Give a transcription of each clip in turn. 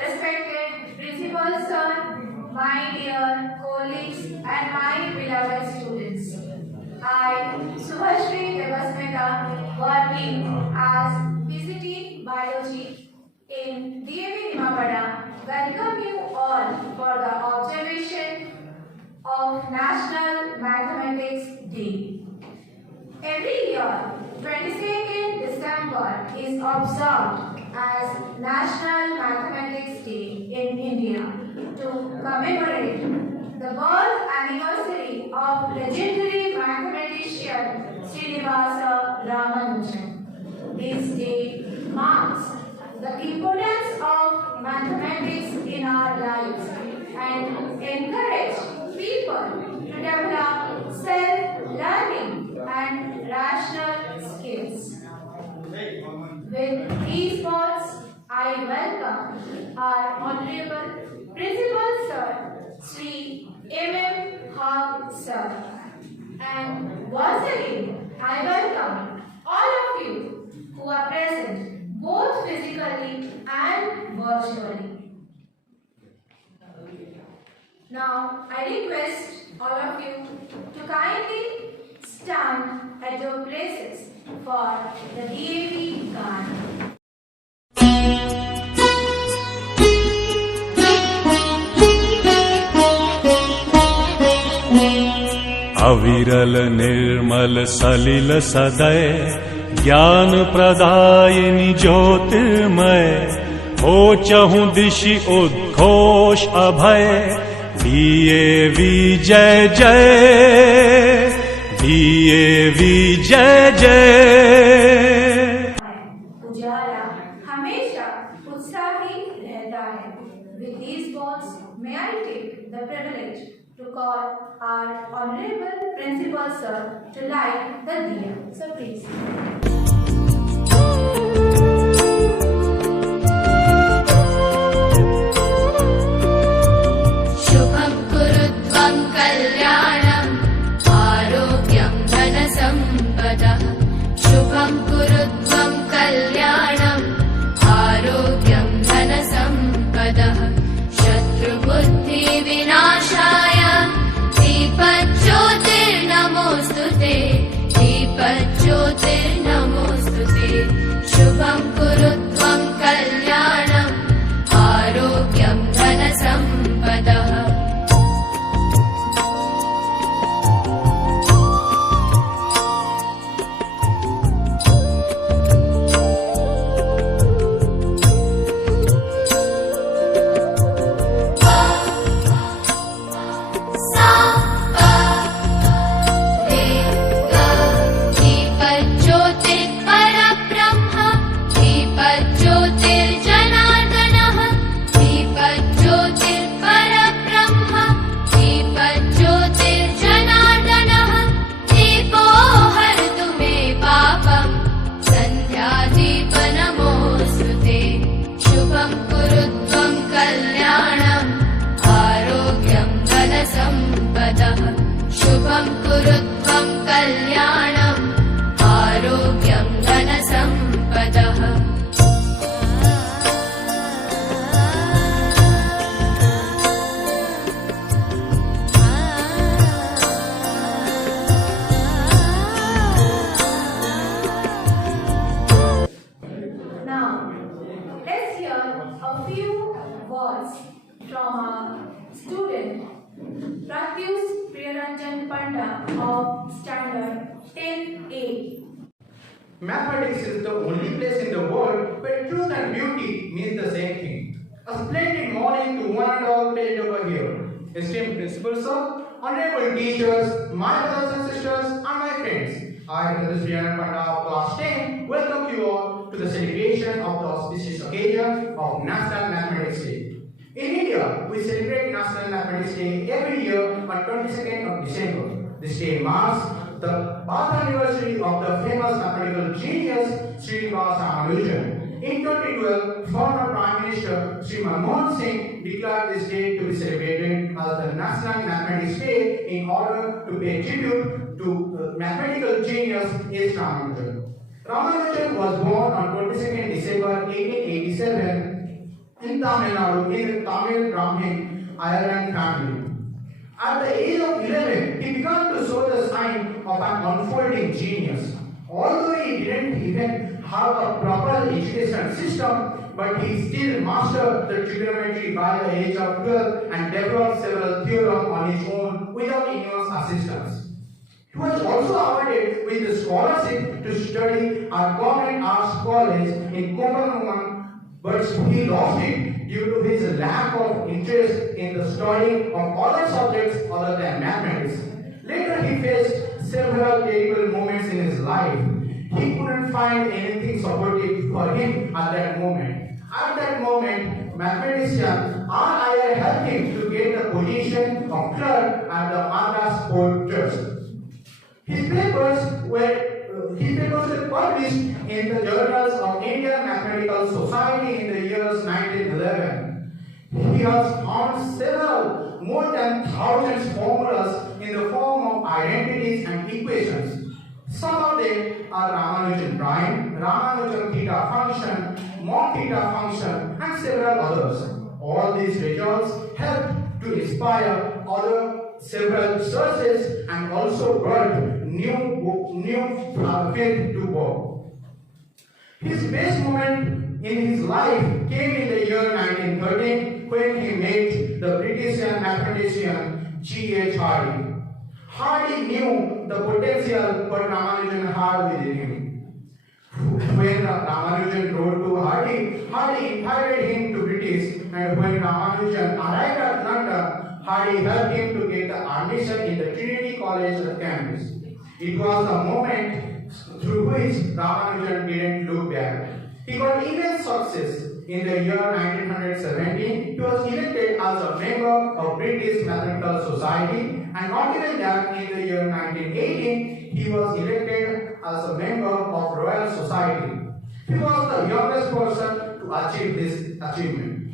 respected Principal Sir, my dear colleagues and my beloved students. I, Subhashri Devasmita, working as PCT Biology in DAV Nimapara, welcome you all for the observation of National Mathematics Day. Every year, 22nd December is observed as National Mathematics Day in India to commemorate the birth anniversary of legendary mathematician Srinivasa Ramanujan. This day marks the importance of mathematics in our lives and encourage people to develop self-learning and rational skills. With these words, I welcome our Honorable Principal Sir, Sri M.M. Haq Sir. And once again, I welcome all of you who are present both physically and virtually. Now, I request all of you to kindly stand at your places for the DAV Garden. अविरल निर्मल सलिल सदय ज्ञान प्रदायिनी ज्योतिर्मय हो चहु दिशि उद्घोष अभय DAV जय जय DAV जय जय। उजाला हमेशा उत्साही रहता है। With these words, may I take the privilege to call our Honorable Principal Sir to light the diya. Sir, please. शुभं कुरुत्वं कल्याणं आरोग्यं धनसम्पदः शुभं कुरुत्वं कल्याणं आरोग्यं धनसम्पदः शत्रुबुद्धि विनाशाय दीपज्योतिर्नमोस्तुते दीपज्योतिर्नमोस्तुते शुभं कुरुत्वं कल्याणं आरोग्यं धनसम्पदः शुभं कुरुत्वं कल्याणं आरोग्यं धनसम्पदः Now, let's hear a few words from our student Pratyush Priyaranjan Panda of Standard 10A. Mathematics is the only place in the world where truth and beauty mean the same thing. A splendid morning to one and all present over here. Esteemed Principal Sir, honorable teachers, my brothers and sisters, and my friends. I, Pratyush Priyaranjan Panda of Class 10, welcome you all to the celebration of the auspicious occasion of National Mathematics Day. In India, we celebrate National Mathematics Day every year on 22nd of December. This day marks the birth anniversary of the famous mathematical genius Srinivasa Ramanujan. In 2012, former Prime Minister Sri Manmohan Singh declared this day to be celebrated as the National Mathematics Day in order to pay tribute to mathematical genius S. Ramanujan. Ramanujan was born on 22nd December 1887 in Tamil Tamil Nadu in a Tamil Brahmin Ireland family. At the age of 11, he began to show the sign of an unfolding genius. Although he didn't even have a proper education system, but he still mastered the trigonometry by the age of 12 and developed several theorems on his own without anyone's assistance. He was also awarded with a scholarship to study at Government Arts College in Copenhagen, but he lost it due to his lack of interest in the study of other subjects other than mathematics. Later he faced several terrible moments in his life. He couldn't find anything supportive for him at that moment. At that moment, mathematician R.I.R. helped him to get the position of clerk at the Madras Port Trust. His papers were published in the journals of Indian Mathematical Society in the years 1911. He has found several, more than thousands formulas in the form of identities and equations. Some of them are Ramanujan prime, Ramanujan theta function, mod theta function, and several others. All these results help to inspire several sources and also brought new field to work. His best moment in his life came in the year 1913 when he met the British mathematician G.H. Hardy. Hardy knew the potential what Ramanujan had within him. When Ramanujan wrote to Hardy, Hardy invited him to British, and when Ramanujan arrived at London, Hardy helped him to get the admission in the Trinity College campus. It was a moment through which Ramanujan didn't look back. He got immense success. In the year 1917, he was elected as a member of British Mathematical Society, and not even that, in the year 1918, he was elected as a member of Royal Society. He was the youngest person to achieve this achievement.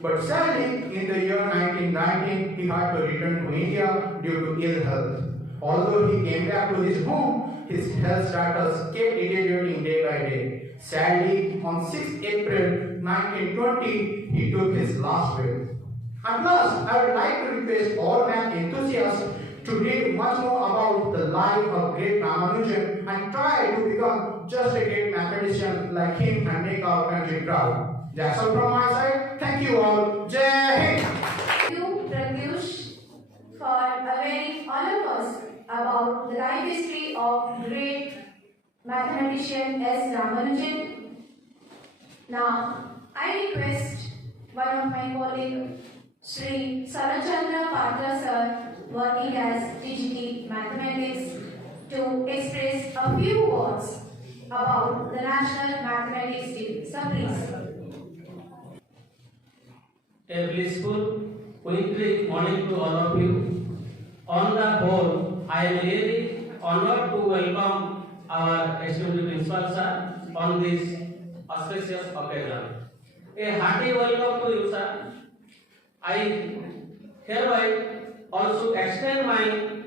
But sadly, in the year 1919, he had to return to India due to ill health. Although he came back to his home, his health status kept deteriorating day by day. Sadly, on 6 April 1920, he took his last breath. At last, I would like to request all math enthusiasts to read much more about the life of great Ramanujan and try to become just a great mathematician like him and make our country proud. That's all from my side. Thank you all. Jai Hind. Thank you, Pratyush, for availing all of us about the life history of great mathematician S. Ramanujan. Now, I request one of my colleagues, Sri Sarachandra Patra sir, working as DGT Mathematics, to express a few words about the National Mathematics Day. So please. A blissful, wintry morning to all of you. On the whole, I am really honored to welcome our esteemed principal sir on this auspicious occasion. A hearty welcome to you, sir. I hereby also extend my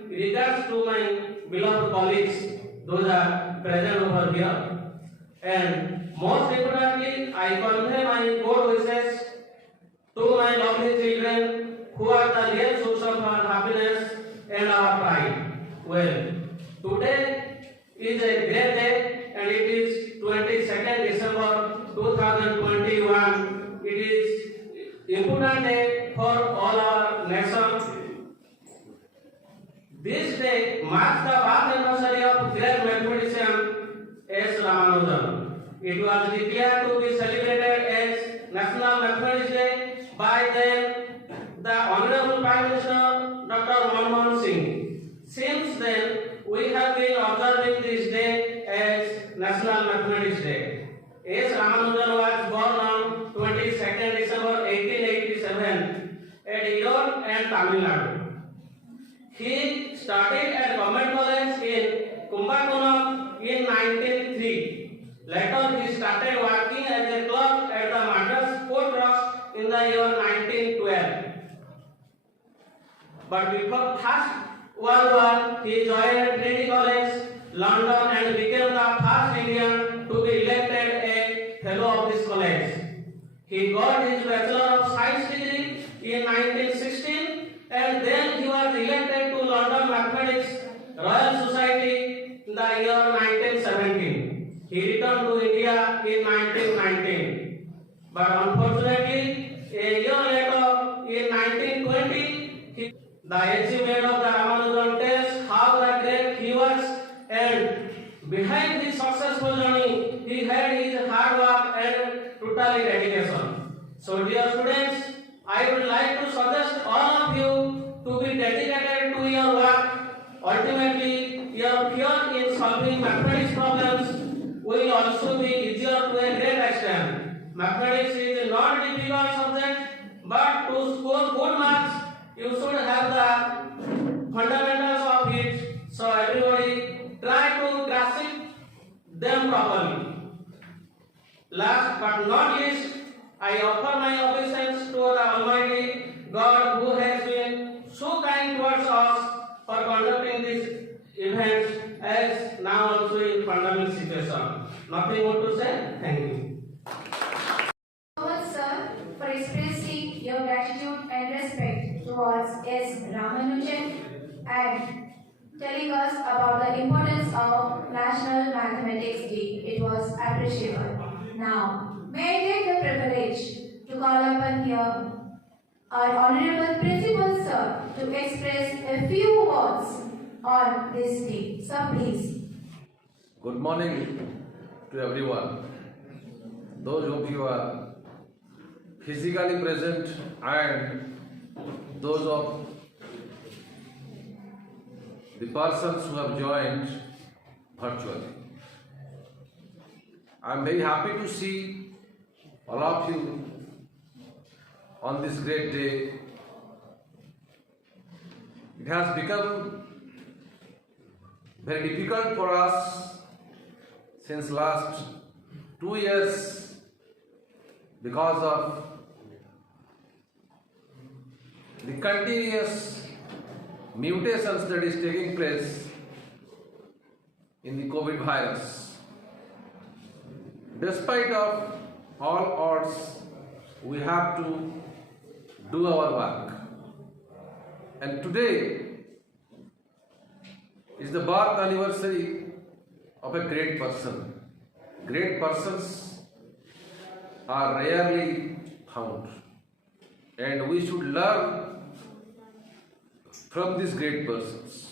regards to my beloved colleagues, those are present over here. And most importantly, I convey my good wishes to my lovely children who are the real source of our happiness and our pride. Well, today is a great day and it is 22nd December 2021. It is important day for all our nation. This day marks the birth anniversary of great mathematician S. Ramanujan. It was declared to be celebrated as National Mathematics Day by then the Honorable Prime Minister Dr. Manmohan Singh. Since then, we have been observing this day as National Mathematics Day. S. Ramanujan was born on 22nd December 1887 at Erode and Tamil Nadu. He studied at Government College in Kumbakonam in 1903. Later, he started working as a clerk at the Madras Port Trust in the year 1912. But before First World War, he joined Trinity College, London, and became the first Indian to be elected a fellow of this college. He got his Bachelor of Science degree in 1916 and then he was elected to London Mathematics Royal Society in the year 1917. He returned to India in 1919. But unfortunately, a year later in 1920, the achievement of the Ramanujan test, how the great he was, and behind his successful journey, he had his hard work and total dedication. So dear students, I would like to suggest all of you to be dedicated to your work. Ultimately, your fear in solving mathematics problems will also be easier to a great extent. Mathematics is not a difficult subject, but to score good marks, you should have the fundamentals of it. So everybody try to grasp them properly. Last but not least, I offer my obeisance to the Almighty God who has been so kind towards us for conducting these events as now also in pandemic situation. Nothing more to say. Thank you. So much, sir, for expressing your gratitude and respect towards S. Ramanujan and telling us about the importance of National Mathematics Day. It was appreciable. Now, may I take the privilege to call upon here our Honorable Principal Sir to express a few words on this day. Sir, please. Good morning to everyone. Those of you are physically present and those of the persons who have joined virtually. I am very happy to see all of you on this great day. It has become very difficult for us since last 2 years because of the continuous mutations that is taking place in the COVID virus. Despite of all odds, we have to do our work. And today is the birth anniversary of a great person. Great persons are rarely found, and we should learn from these great persons.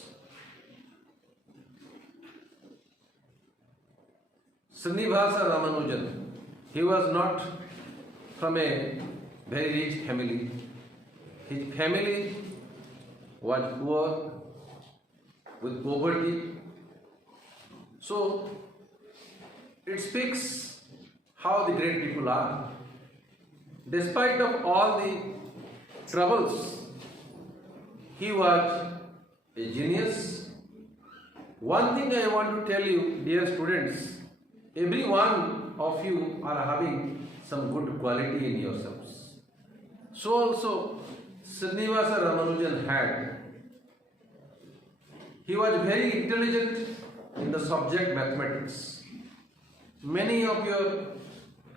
Srinivasa Ramanujan, he was not from a very rich family. His family was poor, with poverty. So it speaks how the great people are. Despite of all the troubles, he was a genius. One thing I want to tell you, dear students, every one of you are having some good quality in yourselves. So also Srinivasa Ramanujan had. He was very intelligent in the subject mathematics. Many of your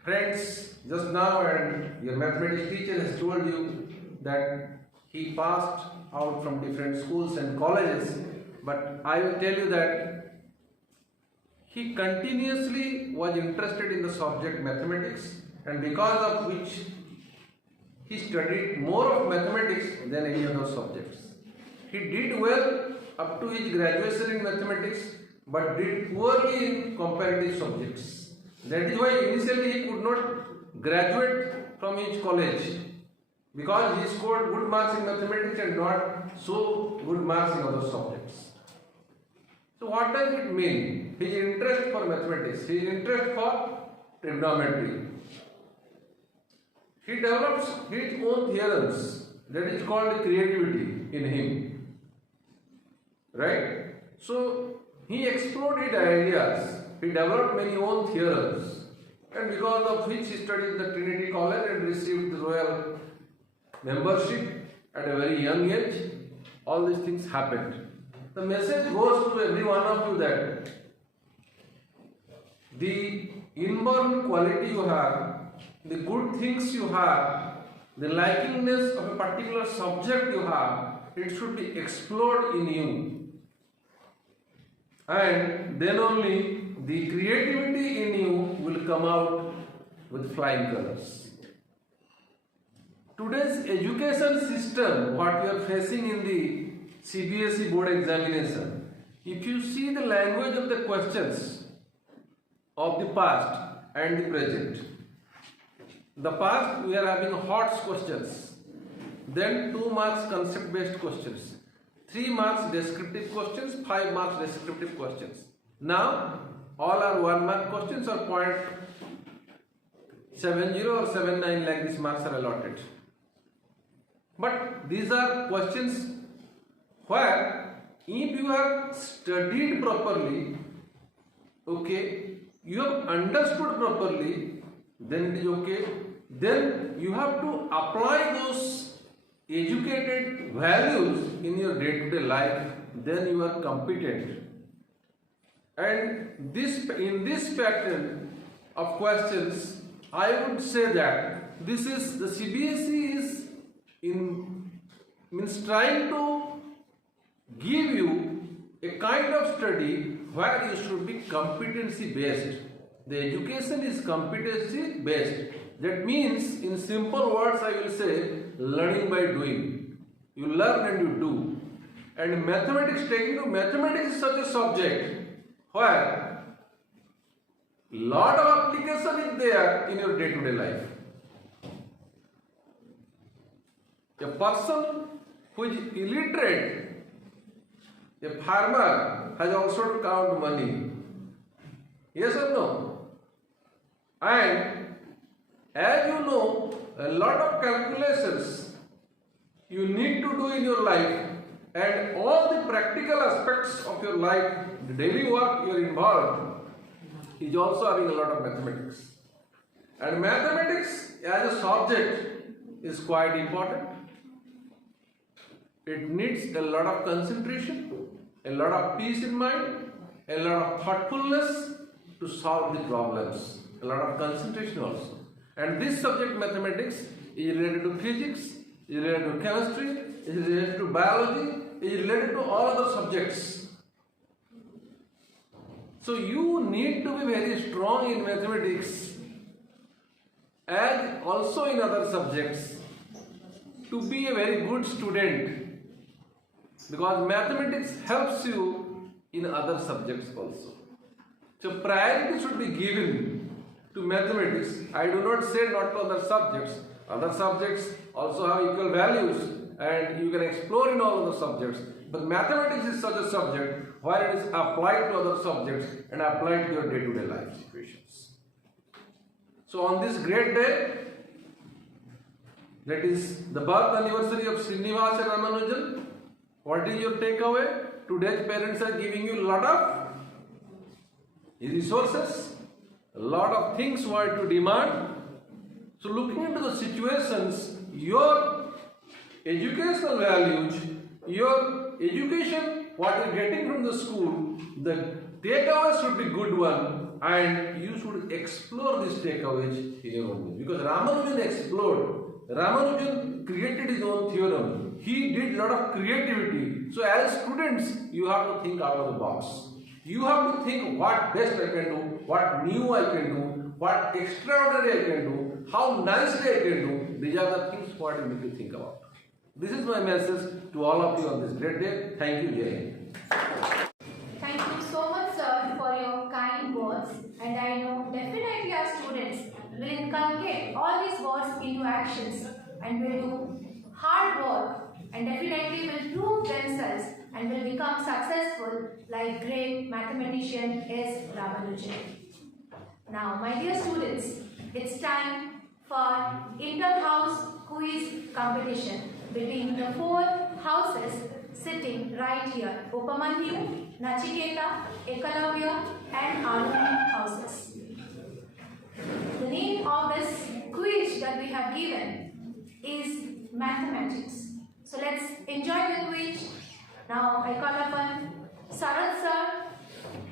friends just now and your mathematics teacher has told you that he passed out from different schools and colleges, but I will tell you that he continuously was interested in the subject mathematics, and because of which he studied more of mathematics than any other subjects. He did well up to his graduation in mathematics, but did poorly in comparative subjects. That is why initially he could not graduate from his college, because he scored good marks in mathematics and not so good marks in other subjects. So what does it mean? His interest for mathematics, his interest for trigonometry. He develops his own theorems, that is called creativity in him. Right? So he explored his ideas, he developed many own theorems, and because of which he studied the Trinity College and received the royal membership at a very young age. All these things happened. The message goes to every one of you that the inborn quality you have the good things you have, the likingness of a particular subject you have, it should be explored in you. And then only the creativity in you will come out with flying colors. Today's education system, what we are facing in the CBSE board examination, if you see the language of the questions of the past and the present, the past we are having HOTS questions, then 2 marks concept based questions, 3 marks descriptive questions, 5 marks descriptive questions. Now all are 1 mark questions or 0.70 or 79 like these marks are allotted. But these are questions where if you have studied properly, okay, you have understood properly, then it is okay. Then you have to apply those educated values in your day-to-day life, then you are competent. And in this pattern of questions, I would say that this is the CBSE is means trying to give you a kind of study where you should be competency based. The education is competency based. That means, in simple words, I will say learning by doing. You learn and you do. And mathematics, taking to mathematics is such a subject where lot of application is there in your day-to-day life. A person who is illiterate, a farmer, has also to count money. Yes or no? And as you know, a lot of calculations you need to do in your life, and all the practical aspects of your life, the daily work you are involved, is also having a lot of mathematics. And mathematics as a subject is quite important. It needs a lot of concentration, a lot of peace in mind, a lot of thoughtfulness to solve the problems, a lot of concentration also. And this subject, mathematics, is related to physics, is related to chemistry, is related to biology, is related to all other subjects. So you need to be very strong in mathematics and also in other subjects to be a very good student, because mathematics helps you in other subjects also. So priority should be given to mathematics. I do not say not to other subjects. Other subjects also have equal values and you can explore in all other subjects. But mathematics is such a subject where it is applied to other subjects and applied to your day-to-day life situations. So on this great day, that is the birth anniversary of Srinivasa Ramanujan, what is your takeaway? Today's parents are giving you a lot of resources, a lot of things were to demand. So looking into the situations, your educational values, your education, what you are getting from the school, the takeaways should be good one, and you should explore these takeaways in your own way. Because Ramanujan explored. Ramanujan created his own theorem. He did a lot of creativity. So as students, you have to think out of the box. You have to think what best I can do, what new I can do, what extraordinary I can do, how nicely I can do. These are the things what you need to think about. This is my message to all of you on this great day. Thank you, Jai Hind. Thank you so much, sir, for your kind words. And I know definitely our students will inculcate all these words into actions and will do hard work and definitely will prove themselves and will become successful like great mathematician S. Ramanujan. Now, my dear students, it's time for inter-house quiz competition between the 4 houses sitting right here: Upamanyu, Nachiketa, Ekalavya and Arun houses. The name of this quiz that we have given is mathematics. So let's enjoy the quiz. Now I call upon Sarat sir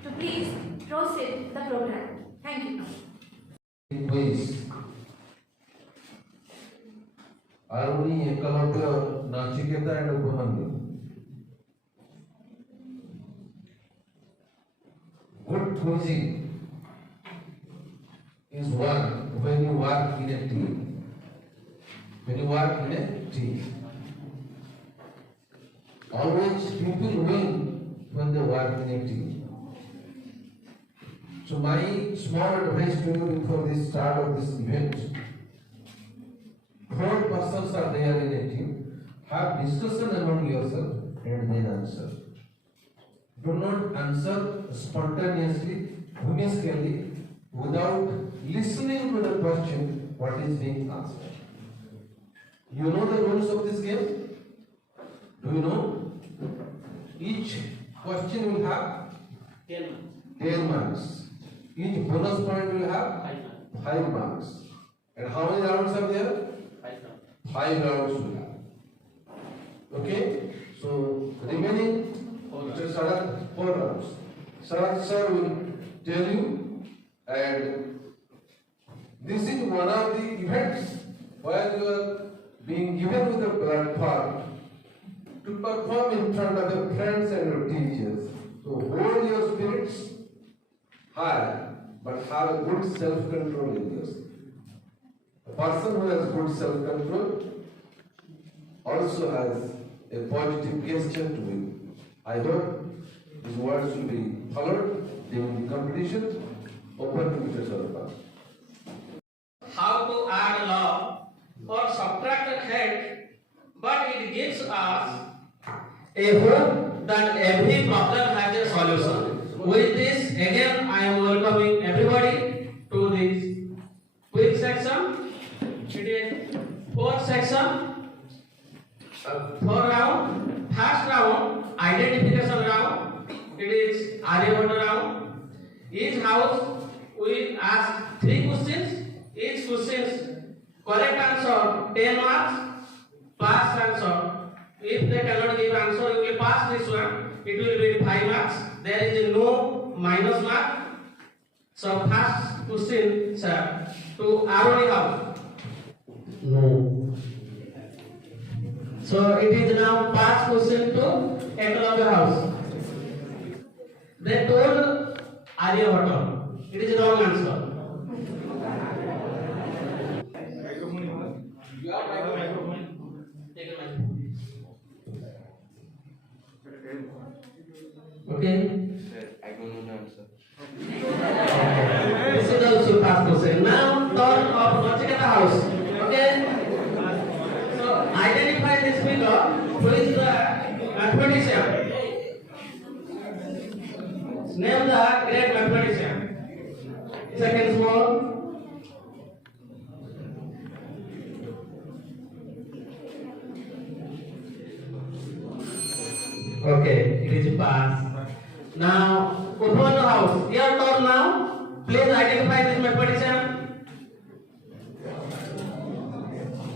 to please proceed the program. Thank you. Quiz. Aruni, Ekalabya, Nachiketa, and Upamanyu. Good cuisine is one when you work in a team. When you work in a team, always people win when they work in a team. So my small advice to you before the start of this event: 4 persons are there in a team. Have discussion among yourself and then answer. Do not answer spontaneously, whimsically, without listening to the question what is being asked. You know the rules of this game? Do you know? Each question will have 10 marks. Each bonus point will have 5 marks. And how many rounds are there? 5 rounds will have. Okay? So remaining 4 rounds. Sarat sir will tell you, and this is one of the events where you are being given with a platform to perform in front of your friends and your teachers. So hold your spirits high, but have a good self-control in yourself. A person who has good self-control also has a positive gesture to him. I hope these words will be followed during the competition. Open to Mr. Sarapaz. How to add log or subtract a head, but it gives us a hope that every problem has a solution. With this, again, I am welcoming everybody to this quick section. It is 4th section, 4 round. First round, identification round. It is Aryabhatta round. Each house will ask 3 questions. Each questions correct answer 10 marks, pass answer. If they cannot give answer, you will pass this one. It will be 5 marks. There is no minus mark. So first question, sir, to Aroni house. No. So it is now pass question to Ekalabya house. They told Aryabhatta. It is wrong answer. Okay. I don't know the answer. This is also pass question. Now turn of Nachiketa house. Okay. So identify this figure. Who is the mathematician? Name the great mathematician. Second small. Okay, it is pass. Now, open the house. Your turn now. Please identify this mathematician.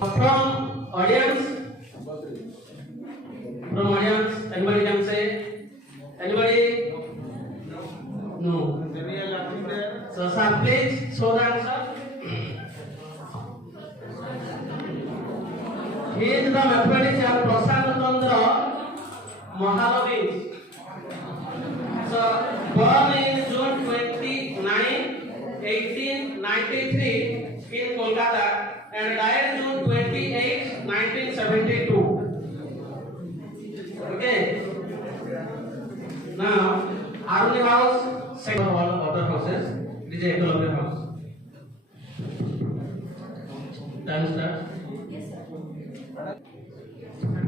From audience. From audience, anybody can say? Anybody? No. So, sir, please show the answer. He is the mathematician Prashanatandra Mahalavins. So, born in June 29, 1893 in Kolkata and died June 28, 1972. Okay. Now, Aruni house, second of all other houses, it is a Ekalabya house. Time start. Yes, sir.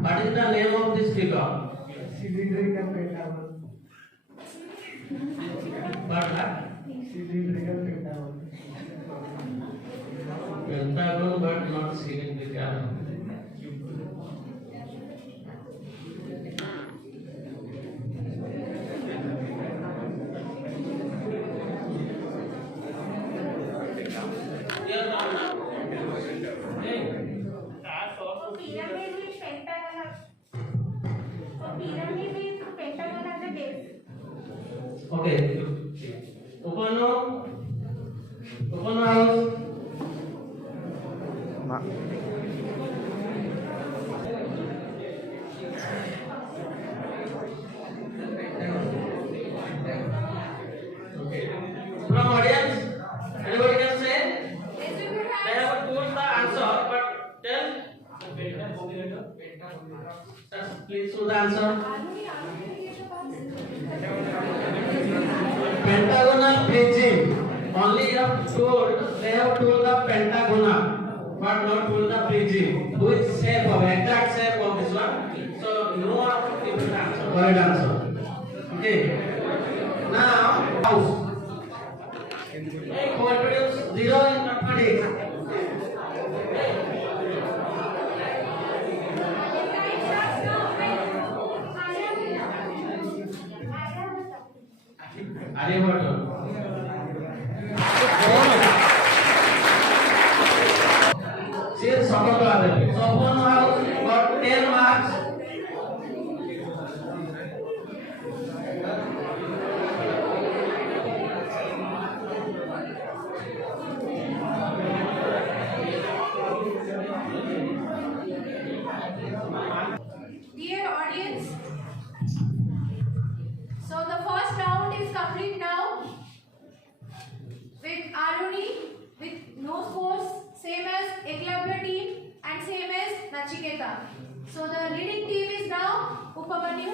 What is the name of this figure? Cylindrical pentagon. What? Cylindrical pentagon. Pentagon, but not cylindrical. For pyramid with pentagon, for pyramid with pentagon as a base. Okay. Open house. the answer? Pentagonal prism. Only they have told the pentagonal, but not told the prism. Which shape of exact shape of this one? So no different answer. Correct answer. Okay. Now house. Who introduce zero in mathematics? Aryabhatta. See, Sapon house got 10 marks. Dear audience, so the first round is complete now with Aruni with no scores, same as Eklavya team and same as Nachiketa. So the leading team is now Upamanyu.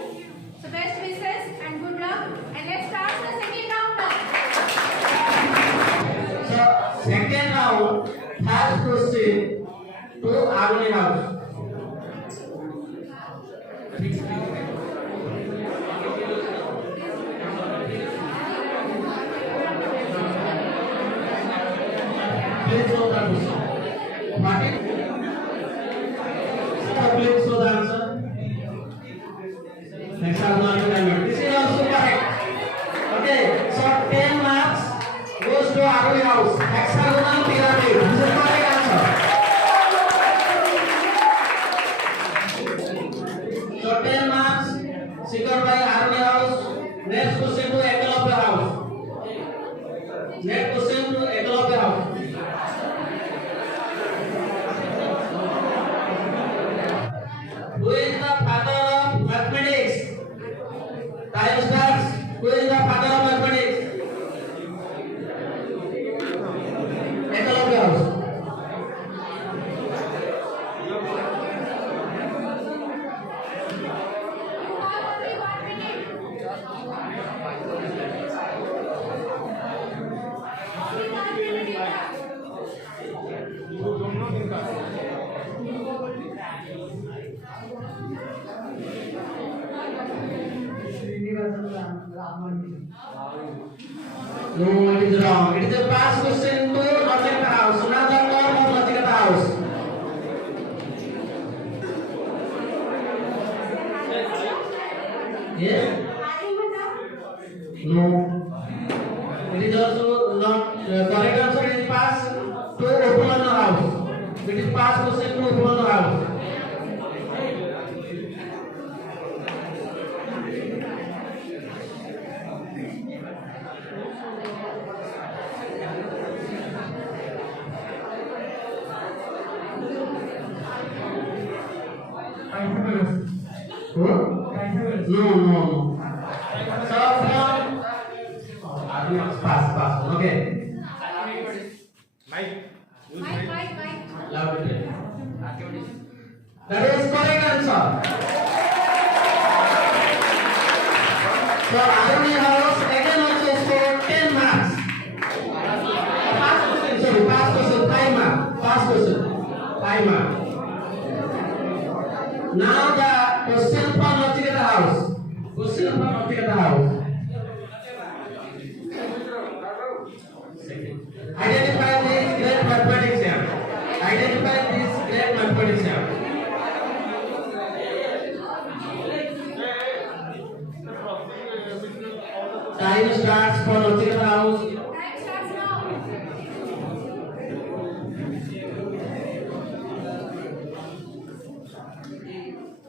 So best wishes and good luck, and let's start the second round now. So second round has proceed to Aruni house. Please show the answer. What is? Please show the answer. Next one, this is also correct. Okay, so 10 marks goes to Aruni house. Hexagonal pyramid. This is correct answer. So 10 marks secured by Aruni house. Next question to Eklavya house. Next question to Eklavya house. Who is the father of mathematics? Time starts. Who is the father of mathematics? Eklavya house. No, it is wrong. It is a past question to Nachiketa house. Another term of Nachiketa house. Yes? No. It is also not correct answer is past to Upamanyu house. It is past question to Upamanyu house. Who? No. So from pass. Okay. Mike. Mike. Loud it. That is correct answer. So Aruni house again also scored 10 marks. Past question, 5 marks. Past question, 5 marks. Now the question for Nachiketa house. Question for Nachiketa house. Identify these great mathematicians. Identify these great mathematicians. Time starts for Nachiketa house. Time starts now.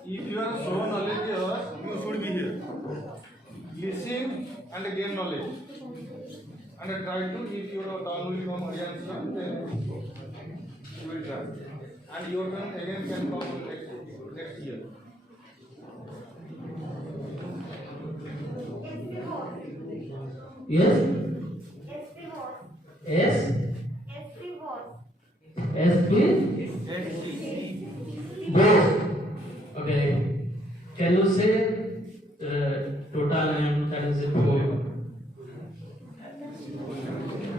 If you are so knowledgeable, you should be here. Listen and gain knowledge. And try to, if your turn will come again, then you will try. And your turn again can come next year. Yes? S? SB? Both. Okay. Can you say total name that is it for?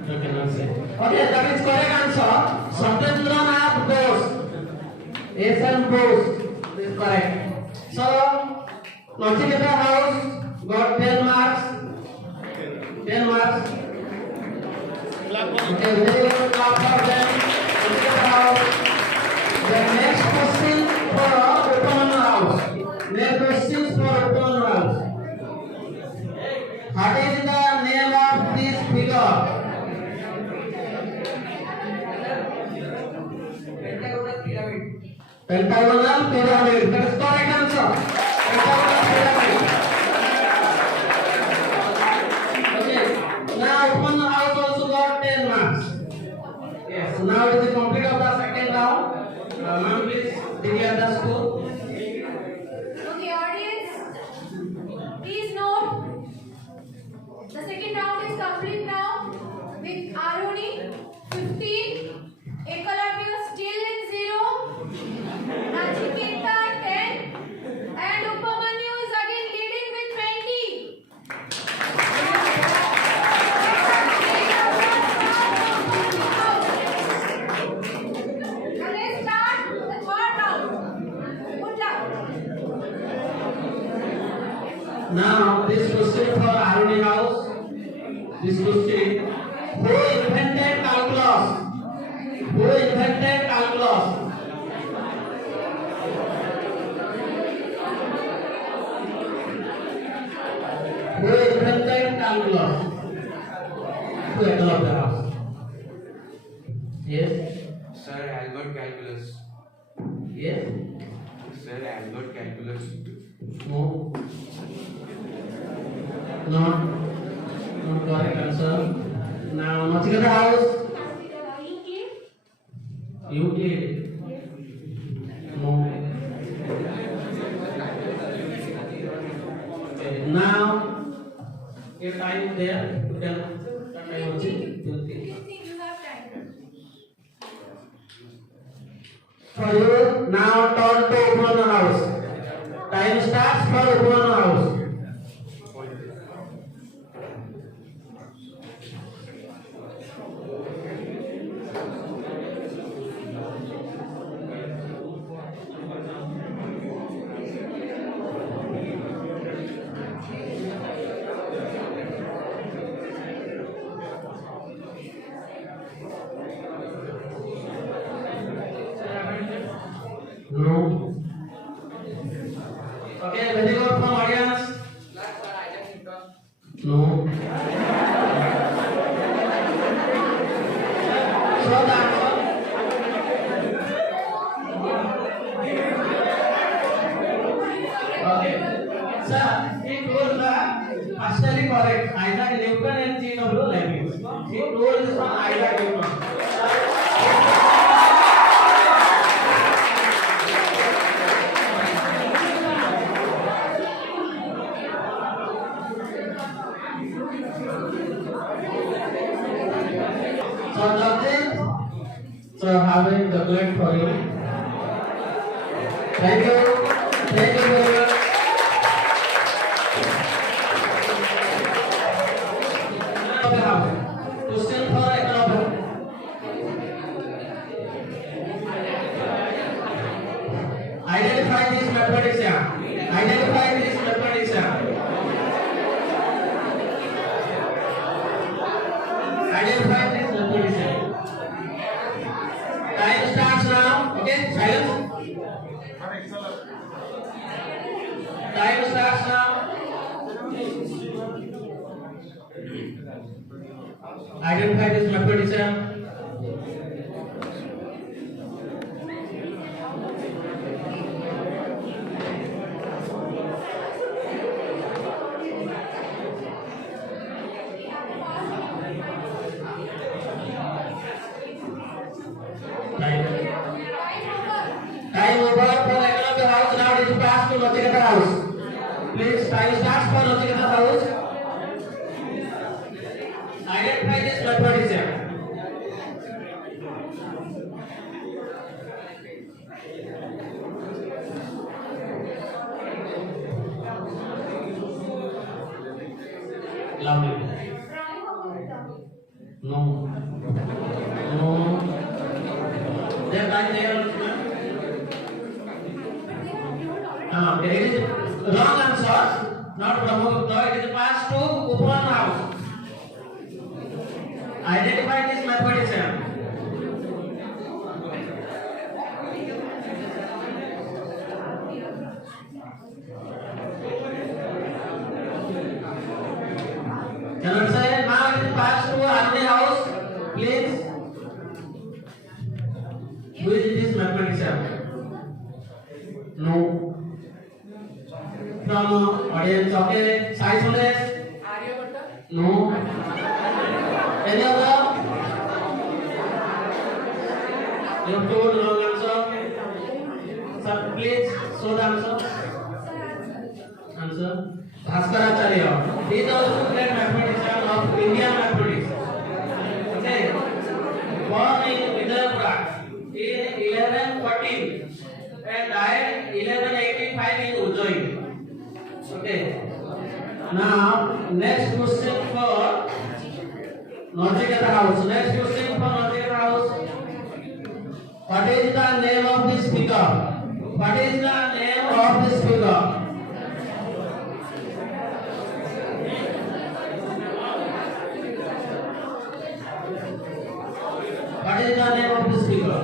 You cannot say. Okay, that is correct answer. Satyendranath Bose. S.N. Bose is correct. So, Nachiketa House got 10 marks. 10 marks. Okay, very good clap for them. Nachiketa House. The next question for open house. Next question for open house. What is the name of this figure? Pentagonal pyramid. That is correct answer. Pentagonal pyramid. Okay. Now open house also got 10 marks. Yes. So now it is the complete of the second round. Ma'am, please declare the score. Okay, audience, please note the second round is complete now with Aruni 15, Ekalabya still in 0, Nachiketa 10, and Upamanyu is again leading with 20. Now let's start the third round. Good luck. Now this question for Aruni house. This question. Who invented calculus? Who invented calculus? Who invented calculus? Who invented the house? Yes. Sir, Albert Calculus. Yes. Sir, Albert Calculus. No. Not correct answer. Now, Nachiketa house. Euclid. No. Okay. Now, if time is there, you can time also. You think you have time? For you, now turn to open the house. Time starts for open the house. No. Okay, very good from audience. No. So the answer. Okay. Sir, it was partially correct. Isaac Newton and G.W. Leibniz. It was this one Isaac Newton. So nothing. So having the plate for you. Thank you. Thank you very much. Question for economic. Identify these mathematician. Identify these mathematician. Identify this mathematician. Time starts now. Okay, silence. Time starts now. Identify this mathematician. Time over for Economic House. Now it is passed to Nachiketa House. Please, time starts for Nachiketa House. Identify this mathematician. Loudly. No. No. They're right there. Okay, it is wrong answer. Not Brahmagupta. It is passed to Upon house. Identify this mathematician. Cannot say now it is passed to Army house. Please. Who is this mathematician? No. From audience, okay. Sai Suresh? No. Any other? You have told wrong answer. Sir, please show the answer. Answer. Bhaskaracharya. He is also great mathematician of Indian mathematics. Okay. Born in Vidarbha in 1114 and died 1185 in Ujjain. Okay. Now, next question for Nautikata house. Next question for Nautikata house. What is the name of this speaker? What is the name of this speaker? What is the name of this speaker?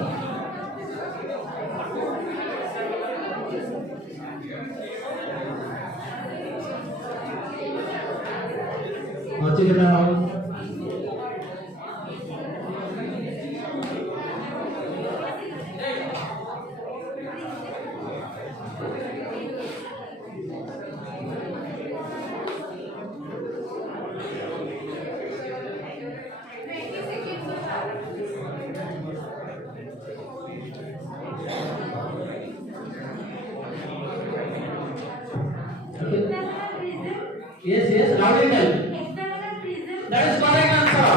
Nautikata house. Yes, yes, loud and tell. That is correct answer.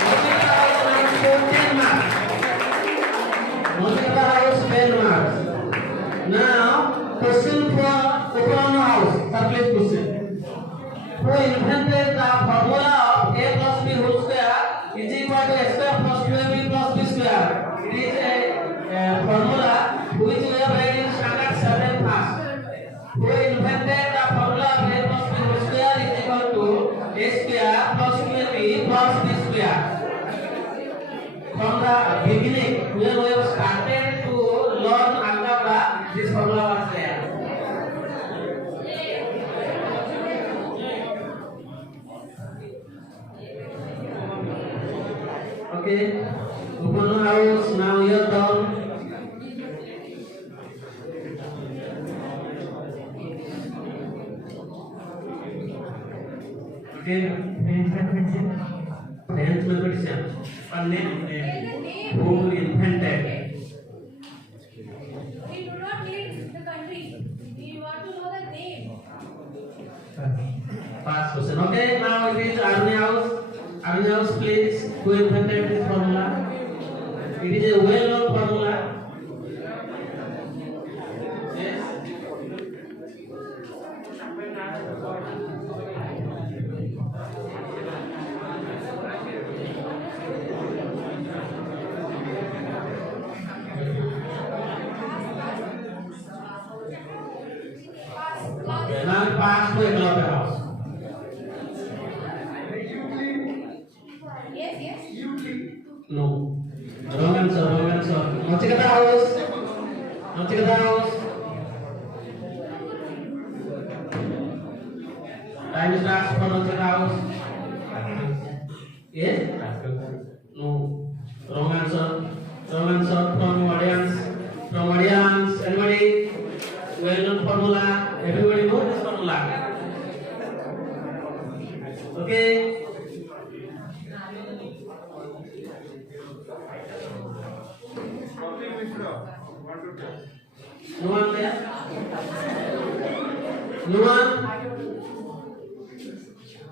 Nautikata house marks 10 marks. Nautikata house 10 marks. Now, question for Upon house. Sir, please question. Who invented the formula of a plus b whole square is equal to x square plus 2ab plus b square? It is a formula which we have read in standard 7 class. Who invented the formula of a plus b whole square is equal to a square plus 2ab plus b square? From the beginning, when we have started to learn algebra, this formula was there. Okay, Upon house, now your turn. Okay, tenth mathematician. One name, who invented? We do not need the country. We want to know the name. Past question. Okay, now it is Army house. Army house, please. Who invented this formula? It is a well-known formula. Yes. Okay, now it passed to Eklavya house. Yes, yes. No. Wrong answer, wrong answer. Nautikata house. Nautikata house. Time starts for Nautikata house. Yes? No. Wrong answer. Wrong answer from audience. From audience. Anybody? Well-known formula. Everybody knows this formula. Okay. No one there? No one?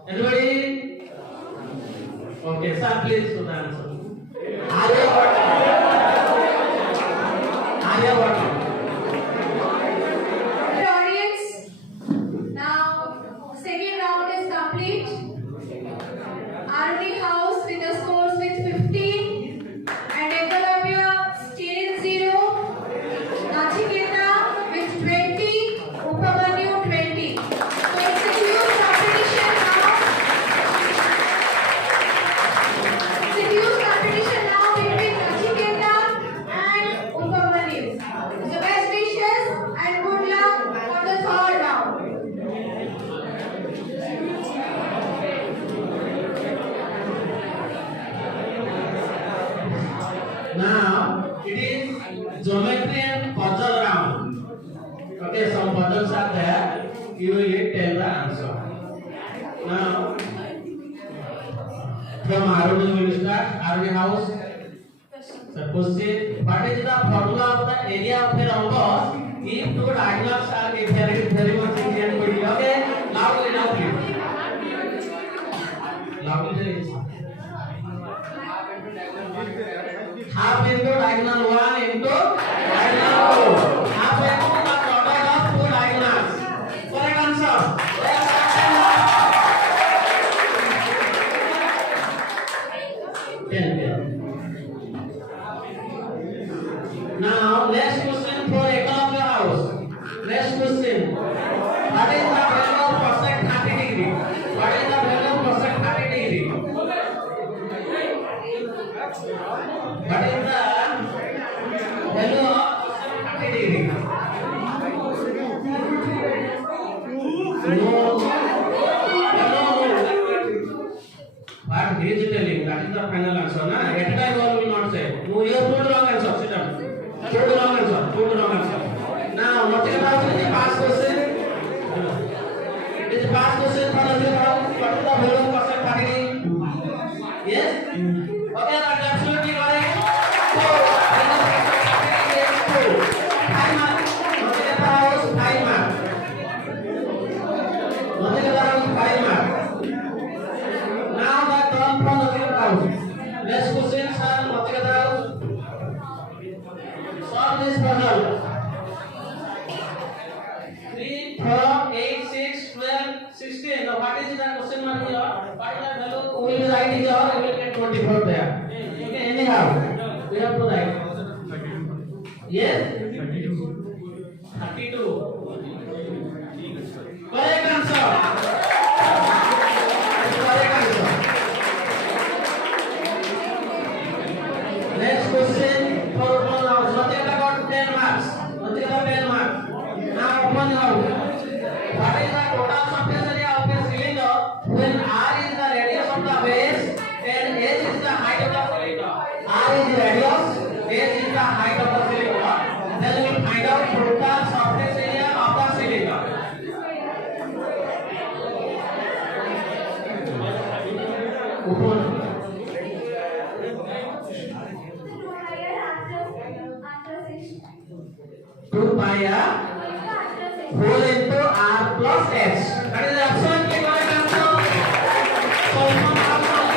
Anybody? Okay, sir, please show the answer. Arya what? Audience, Now it is geometry and puzzle round. Okay, some puzzles are there. You will tell the answer. Now, from Aruni we will start. Aruni house. So question: what is the formula of the area of a rhombus if two diagonals are very much equal? Okay, loudly, loudly. Loudly. Half into diagonal 1 into diagonal 2. Half into the product of two diagonals. Correct answer. Ten. Now, next question for economic house. Next question. What is the value of cosec 30 degree? What is the value of cosec 30 degree? What is the value of cosec 30 degree? No. What he is telling, that is the final answer. Na? At a time all will not say. No, you have put wrong answer. Sit down. Put wrong answer. Put wrong answer. Now, nothing about the past question. It is past question for nothing about what is the value of cosec 30 degree? Yes? Okay, that's absolutely correct. So, time mark. Nothing about 5 mark. Nothing about 5 mark. Now the term from nothing about. Next question, sir. Nothing about. Solve this puzzle. 3, 4, 8, 6, 12, 16. Now what is the question mark here? What is the value? We will write here. We will get 24 there. Okay, anyhow, we have to write. Yes? 32. Correct answer. Correct answer. Next question for now. Nothing about 10 marks. Nothing about 10 marks. Now open out. What is the total surface area of a cylinder when R is the radius of the base and H is the height of the cylinder? R is radius, H is the height of the cylinder. Then we find out total surface area of the cylinder. Open. 2 pi whole into R plus H. That is absolutely correct answer. So, from R plus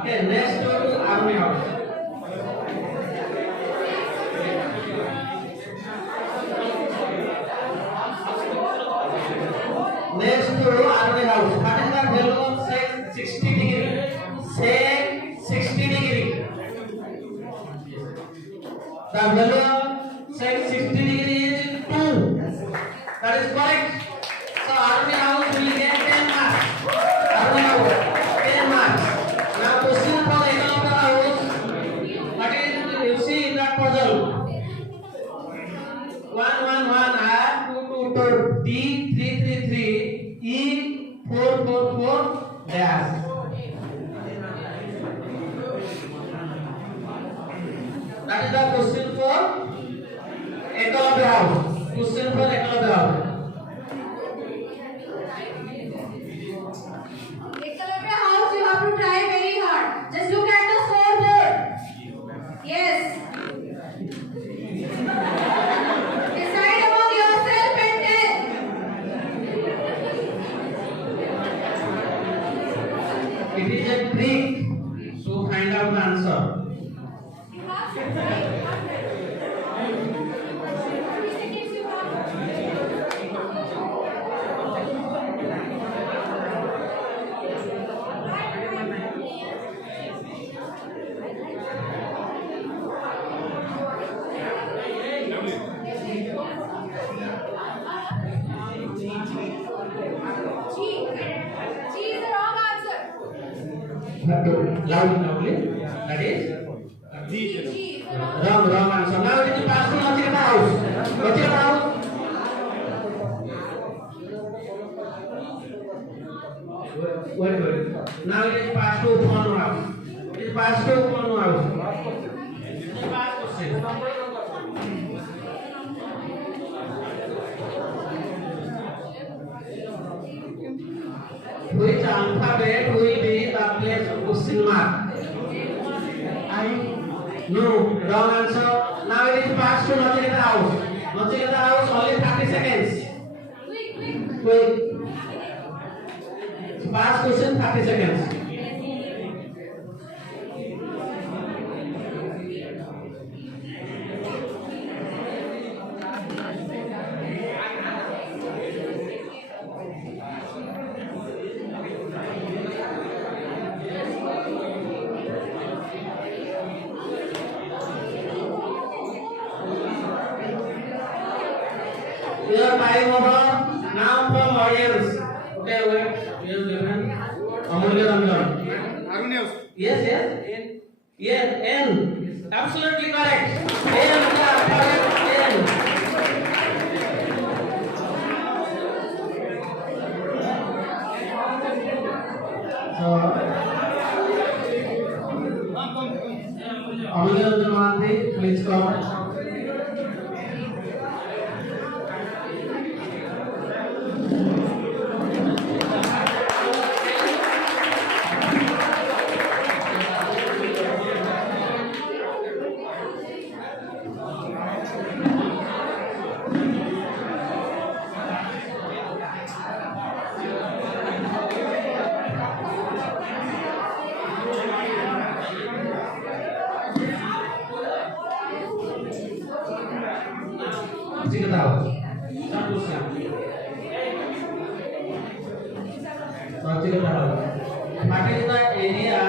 okay, next to army house. Next to army house. What is the value of sec 60 degree? Sec 60 degree. The value of sec 60 degree is 2. That is correct. So army house will get 10 marks. Army house 10 marks. Now question for economic house. What is you see in that puzzle? 1 1 1 R 2 2 2 D 3 3 3 E 4 4 4 dash. That is the question for economic house. Question for economic house. Economic house, you have to try very hard. Just look at the scoreboard. Yes. Decide among yourself and tell. It is a trick to find out the answer. You have to try. Loudly. That is wrong answer. Now it is passed to Nothing house. Nothing house. Wait. Now it is past to phone house. It is past to phone house. It is past question. Which alphabet will be the place of question mark? No, wrong answer. Now it is past to Nachiketa house. Nachiketa house only 30 seconds. Quick. Past question 30 seconds. Your time over. Now from audience. Okay, wait. Yes, different. Amulya Ranjan. Yes. N. Absolutely correct. N. Amulya Ranjan, please come. What is the area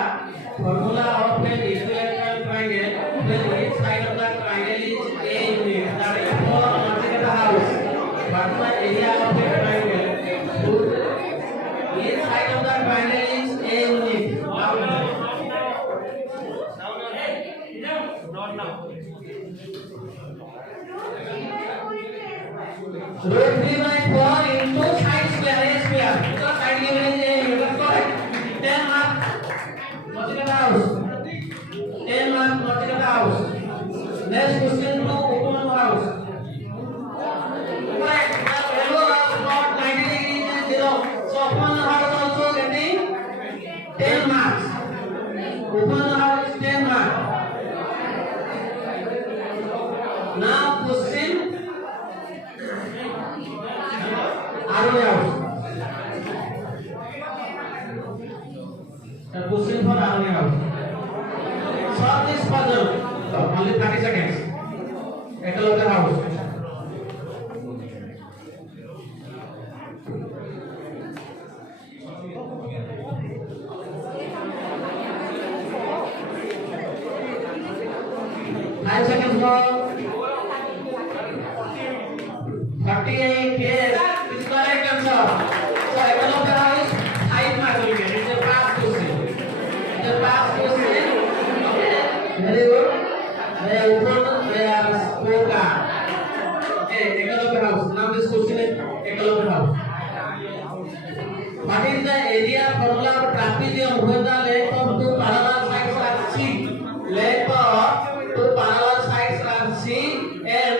formula of an equilateral triangle when each side of the triangle is a unit? That is for Nachiketa house. What is the area of a triangle? Each side of the triangle is a unit. Root 3/4 into side square, a square. Because side given is a unit, correct? 10 mark, Nachiketa house. 10 mark, Nachiketa house. Next question to open house. Correct. The value of not 90 degrees is 0. So open house also getting 10 marks. Open house 10 marks. Now question Army house. A question for Army house. Solve this puzzle. Only 30 seconds. Ecological house. Five seconds more. 38. Yes, this is correct answer. So ecological house, 5 marks will get. It's a past question. It's a past question. Okay, very good. They are open. They are scorecard. Okay, ecological house. Now this question is ecological house. What is the area formula of trapezium when the length of two parallel sides are C? Length of two parallel sides are C and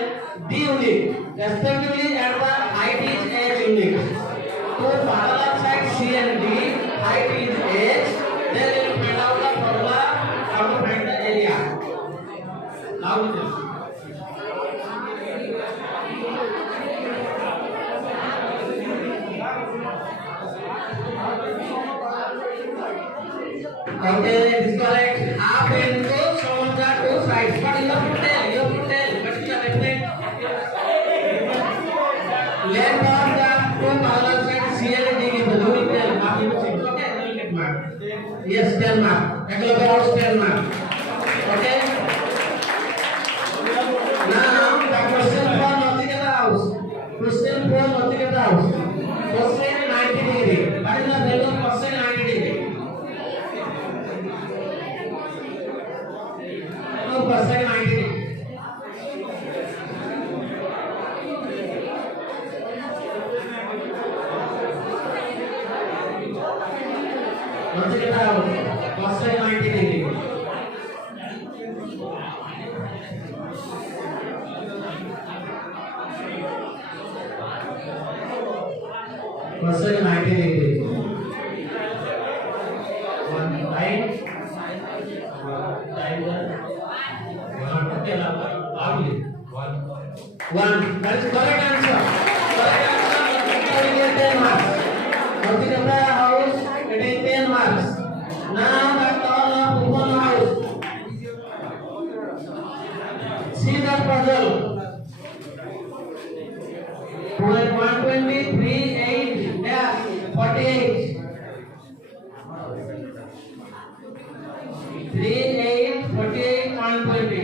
D unit. Respectively, and the height is h unit. Two parallel sides C and D, height is h. Then we will find out the formula how to find the area. Now we do. Okay, this is correct. Half into sum of the two sides. What is the full tail? Your full tail. What is the definite? Length of the two parallel sides C and D is the whole tail. Half into 6. Okay, then we get mark. Yes, 10 mark. Ecological house 10 mark. Okay. Now the question for Nachiketa house. Question for Nachiketa house. Cosine 90 degree. What is the value of cosine 90 degree? Cosine 90 degree. Logical house. Cosine 90 degree. Cosine 90 degree. One time. One. That is correct answer. Correct answer. You get 10 marks. Multiply house. It is 10 marks. Now the turn of Upon house. See that puzzle. 120, 8, dash, 48. 3, 8, 48, 120.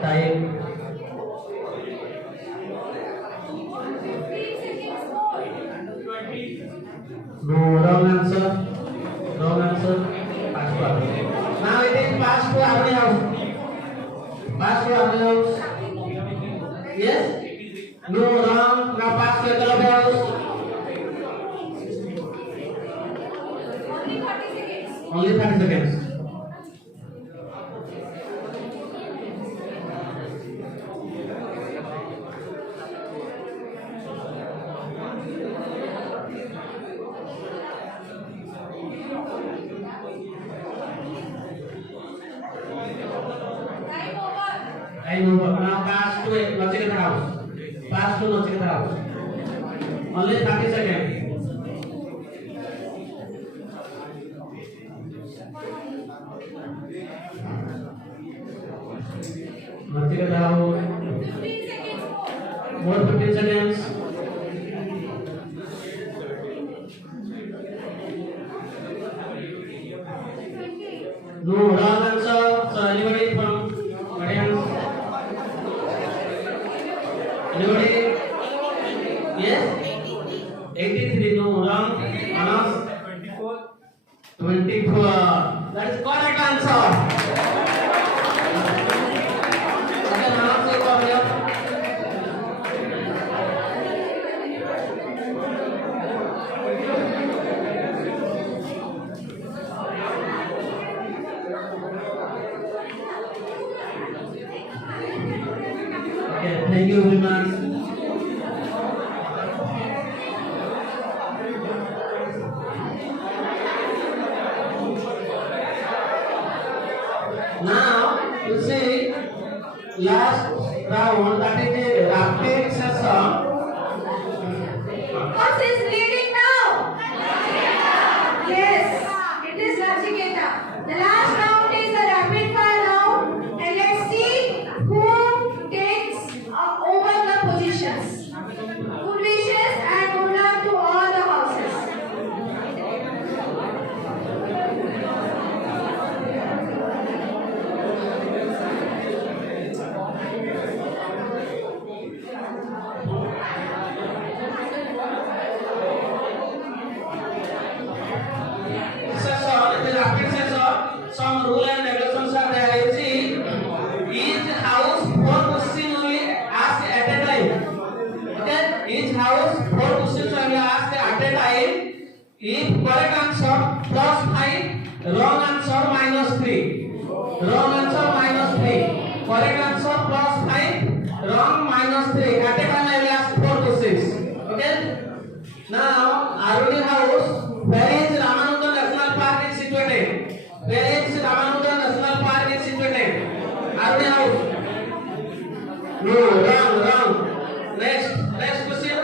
Time. 15 seconds more. No, wrong answer. Wrong answer. Pass to Arun. Now it is pass to Arun house. Pass to Arun house. Yes? No, wrong. Now pass to Ekalav house. Only 30 seconds. Only 30 seconds. Time over. Time over. Now pass to Logical house. Pass to Logical house. Only 30 seconds. Logical house. 15 seconds more. More 15 seconds. No, wrong answer. So anybody from audience? Anybody? Yes? 83. No, wrong. Anas? 24. That is correct answer. Okay, Anas, you come here. Okay, thank you very much. Now, you see, last round, that is the rapid session. What is leading now? Yes, it is Nachiketa. The last round is the rapid fire round, and let's see who takes over the positions. Good wishes and good luck to all the houses. Session, it is rapid session. Some rule and regulations are there. You see, each house 4 questions only asked at a time. Okay, each house 4 questions only asked at a time. If correct answer plus 5, wrong answer minus 3. Wrong answer minus 3. Correct answer plus 5, wrong minus 3. At a time I will ask 4 questions. Okay. Now, Aruni house, where is Ramanujan National Park is situated? Where is Ramanujan National Park is situated? Aruni house. No, wrong. Next question.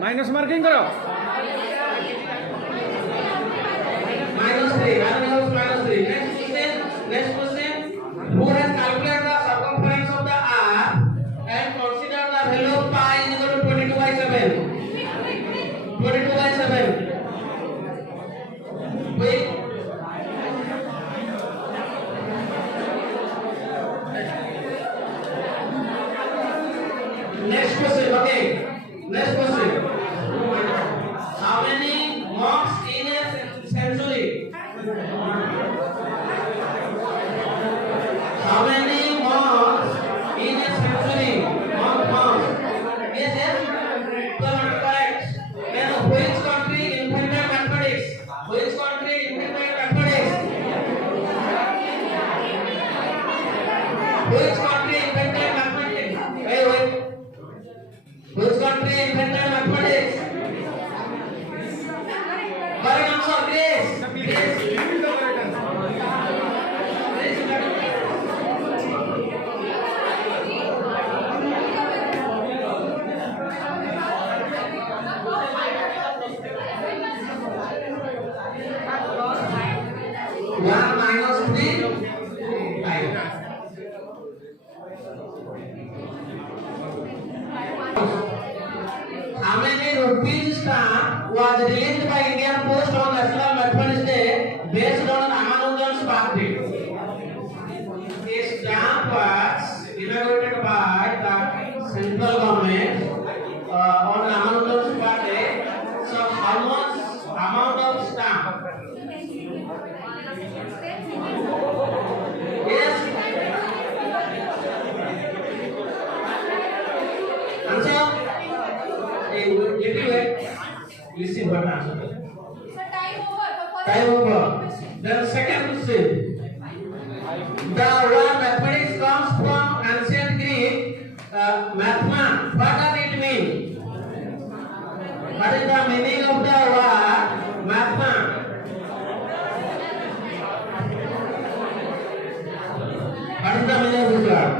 Minus marking करो Minus 3. Aruni house minus 3. Next question. Who has calculated the circumference of the earth Which country invented mathematics? Hey, wait. Which country invented mathematics? Correct answer, Greece. Greece. One minus three, five. How many rupees stamp was released by Indian Post on National Mathematics Day based on Ramanujan's birthday? A stamp was inaugurated by the central government on Ramanujan's birthday. So how much amount of stamp? Yes. Answer. Little wait. Listen what answer. So time over. Time over. Then second question. The word mathematics comes from ancient Greek mathma. What does it mean? What is the meaning of the word mathma? What is the meaning of this word?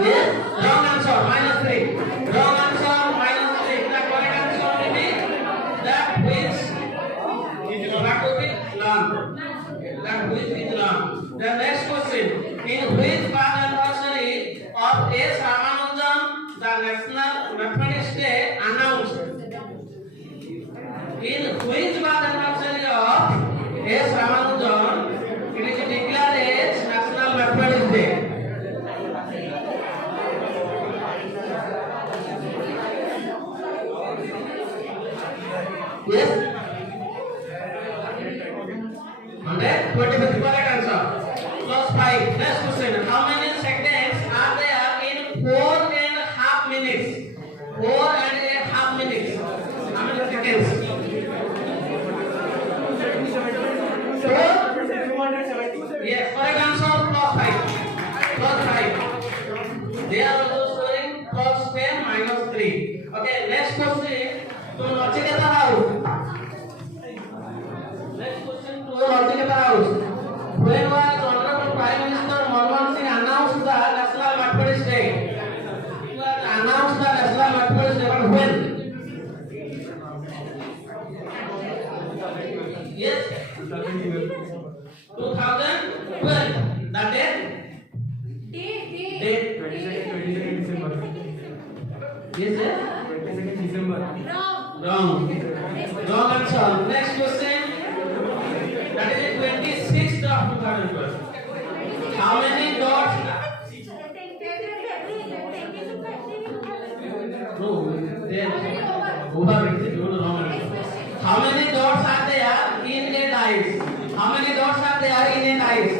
Yes? Wrong answer, -3. Wrong answer, -3. The correct answer will be that which is learn. That which is learn. The next question. In which birth anniversary of S. Ramanujan the National Mathematics Day announced? In which birth anniversary of S. Ramanujan it is declared as National Mathematics Day? Yes? 125 correct answer. Plus 5. Next question. How many seconds are there in 4.5 minutes? 4.5 minutes. How many seconds? 4? Yes, correct answer. Plus 5. Plus 5. They are also showing plus 10 minus 3. Okay, next question. To Nachiketa House. Next question to Nachiketa House. When was Honorable Prime Minister Manmohan Singh announced the National Mathematics Day? He was announced the National Mathematics Day, but when? Yes? 2012. The date? Date. 22nd December. Yes, sir? 22nd December. Wrong. Wrong answer. Next question. That is the 26th of 2012. How many dots? No, then over it. Wrong answer. How many dots are there in a dice? How many dots are there in a dice?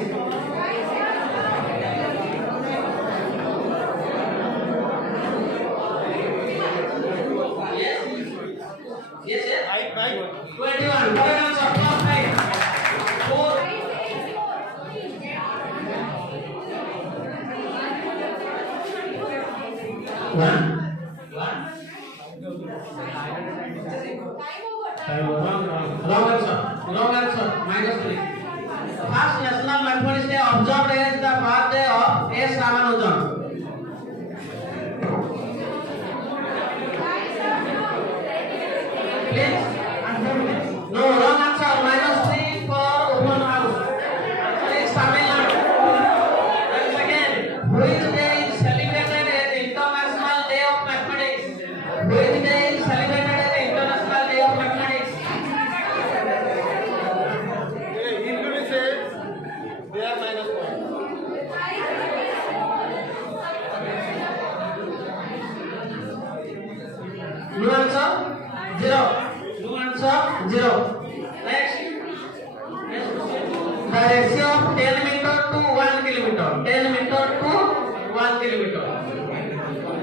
Yes, sir. 21. Correct answer. Plus 5. 4. 1. Wrong answer. Wrong answer. -3. First National Mathematics Day observed as the birthday of S. Ramanujan. Please. No, wrong answer. -3 for open house. Next, Tamil Nadu. Then second, which day is celebrated as International Day of Mathematics? Which day is celebrated as International Day of Mathematics? Indonesia, they are -1. No answer? 0. No answer? 0. Next. The ratio of 10 meter to 1 kilometer. 10 meter to 1 kilometer.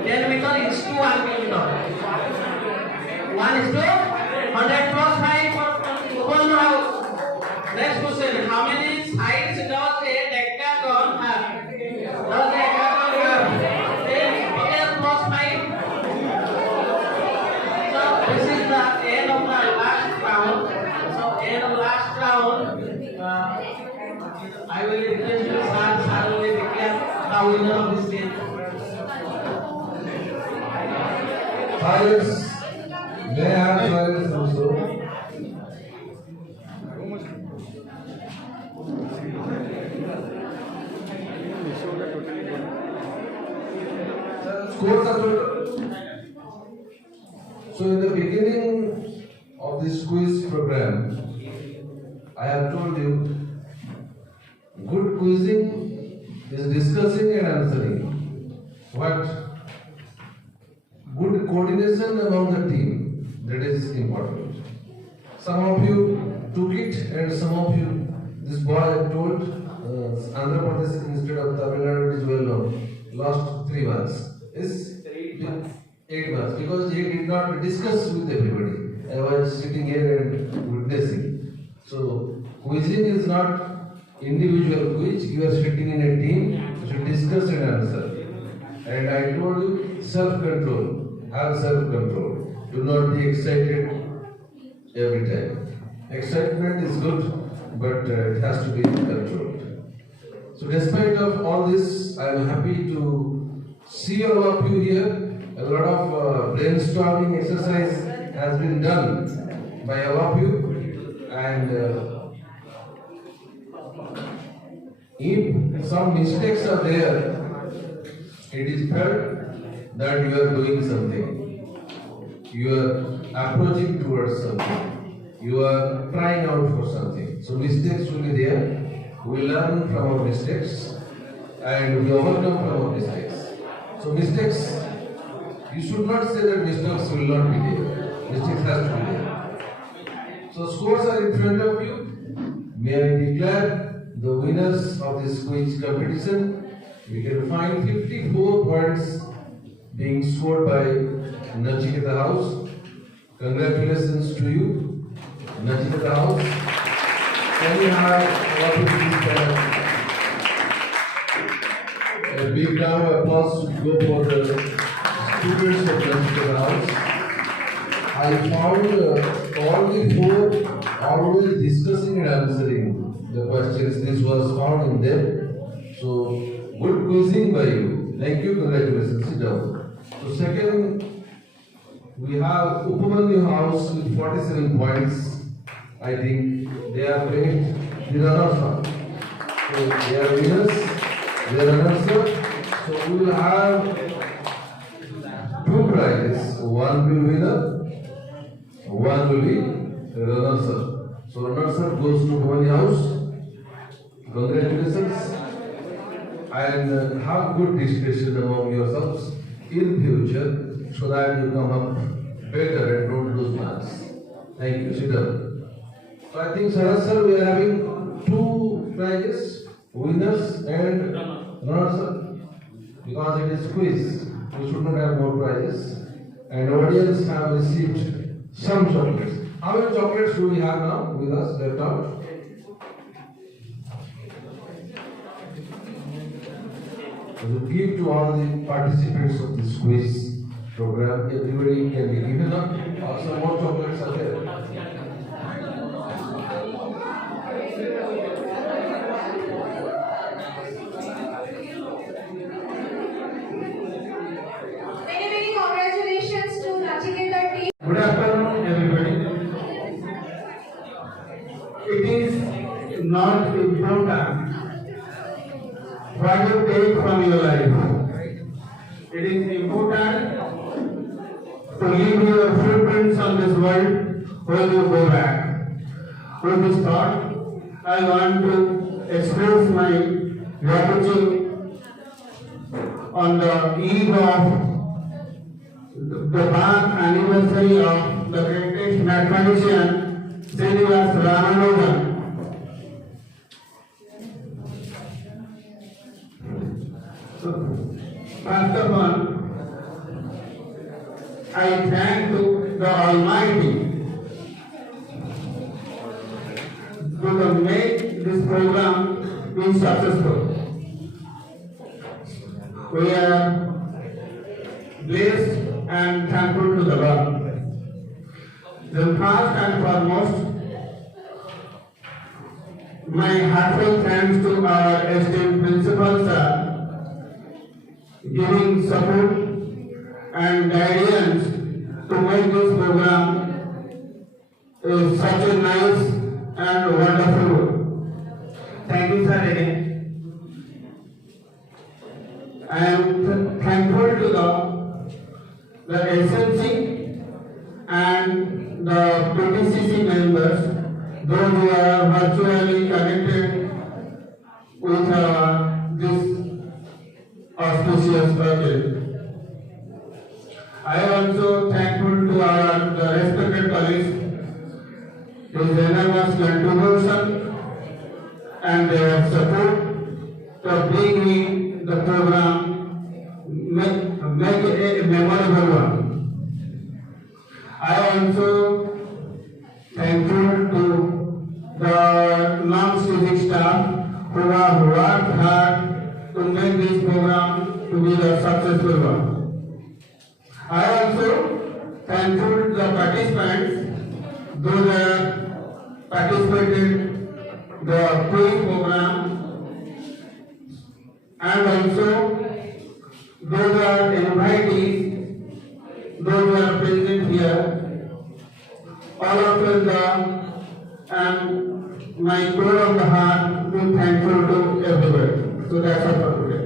10 meter is to 1 kilometer. 1 is to 100 plus 5 for open house. Next question. how many sides does a decagon have? Does a decagon have 10 square plus 5? So this is the end of the last round. So end of last round, I will request you, sir will declare the winner of this game. Silence. May I have silence also? Scores are total. So in the beginning of this quiz program, I have told you, good quizzing is discussing and answering. What? Good coordination among the team, that is important. Some of you took it and some of you, this boy told, Andhra Pradesh instead of Tamil Nadu, it is well known, lost 3 months. Is 8 months, because he did not discuss with everybody. I was sitting here and witnessing. So quizzing is not individual quiz, you are sitting in a team, you should discuss and answer. And I told you, self-control, have self-control. Do not be excited every time. Excitement is good, but it has to be controlled. So despite of all this, I am happy to see all of you here. A lot of brainstorming exercise has been done by all of you, and if some mistakes are there, it is felt that you are doing something, you are approaching towards something, you are trying out for something. So mistakes will be there. We learn from our mistakes and we overcome from our mistakes. So mistakes, you should not say that mistakes will not be there. Mistakes has to be there. So scores are in front of you. May I declare the winners of this quiz competition. We can find 54 points being scored by Nachiketa House. Congratulations to you, Nachiketa House. Can we have a big round of applause to go for the students of Nachiketa House. I found all the 4 always discussing and answering the questions. This was found in them. So good quizzing by you. Thank you. Congratulations. Sit down. So second, we have Upamanyu House with 47 points. I think they are great. The runners-up. So they are winners. They are runners-up. So we will have 2 prizes. One will be winner. One will be runners-up. So runners-up goes to Upamanyu House. Congratulations. And have good discussion among yourselves in future so that you come up better and don't lose marks. Thank you. Sit down. So I think, Saras sir, we are having 2 prizes, winners and runners-up, because it is quiz. We should not have more prizes. And audience have received some chocolates. How many chocolates do we have now with us left out? To give to all the participants of this quiz program, everybody can be given up. Also, more chocolates are there. Many congratulations to Nachiketa team. Good afternoon, everybody. It is not important what you take from your life. It is important to leave your footprints on this world when you go back. With this thought, I want to express my gratitude on the eve of the birth anniversary of the greatest mathematician, Srinivas Ramanujan. First of all, I thank to the Almighty to make this program be successful. We are blessed and thankful to the Lord. Then first and foremost, my heartfelt thanks to our esteemed principal sir, giving support and guidance to make this program such a nice and wonderful. Thank you, sir, again. I am thankful to the SMC and the PTCC members, those who are virtually connected with this auspicious project. I am also thankful to our respected colleagues, his enormous contribution and their support to bringing the program make it a memorable one. I am also thankful to the non-civic staff who have worked hard to make this program to be the successful one. I am also thankful to the participants, those who have participated the quiz program, and also those who are invitees, those who are present here, all of them, and my core of the heart, be thankful to everybody. So that's all for today.